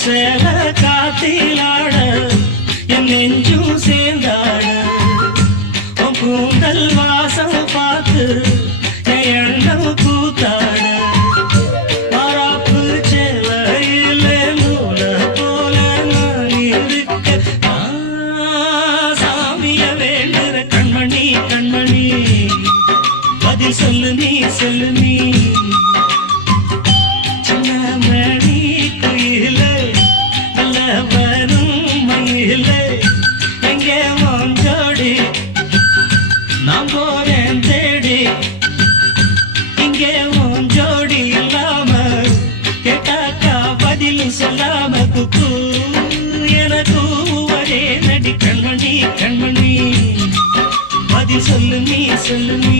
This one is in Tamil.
சேல காத்திலாட என் நெஞ்சும் சேர்ந்தாட உன் கூந்தல் வாசம் பார்த்து என் எண்ணம் கூத்தாட மாறாப்பு சேலையில நூல போல நான் இருக்க சாமிய வேண்டுற கண்மணி கண்மணி பதில் சொல்லு நீ சொல்லு நீ நான் போறேன் தேடி இங்கே உன் ஜோடி இல்லாம கேட்டாக்கா பதில் சொல்லாம குக்கு எனக்கு ஒரே நடி கண்மணி கண்மணி பதில் சொல்லு நீ சொல்லு நீ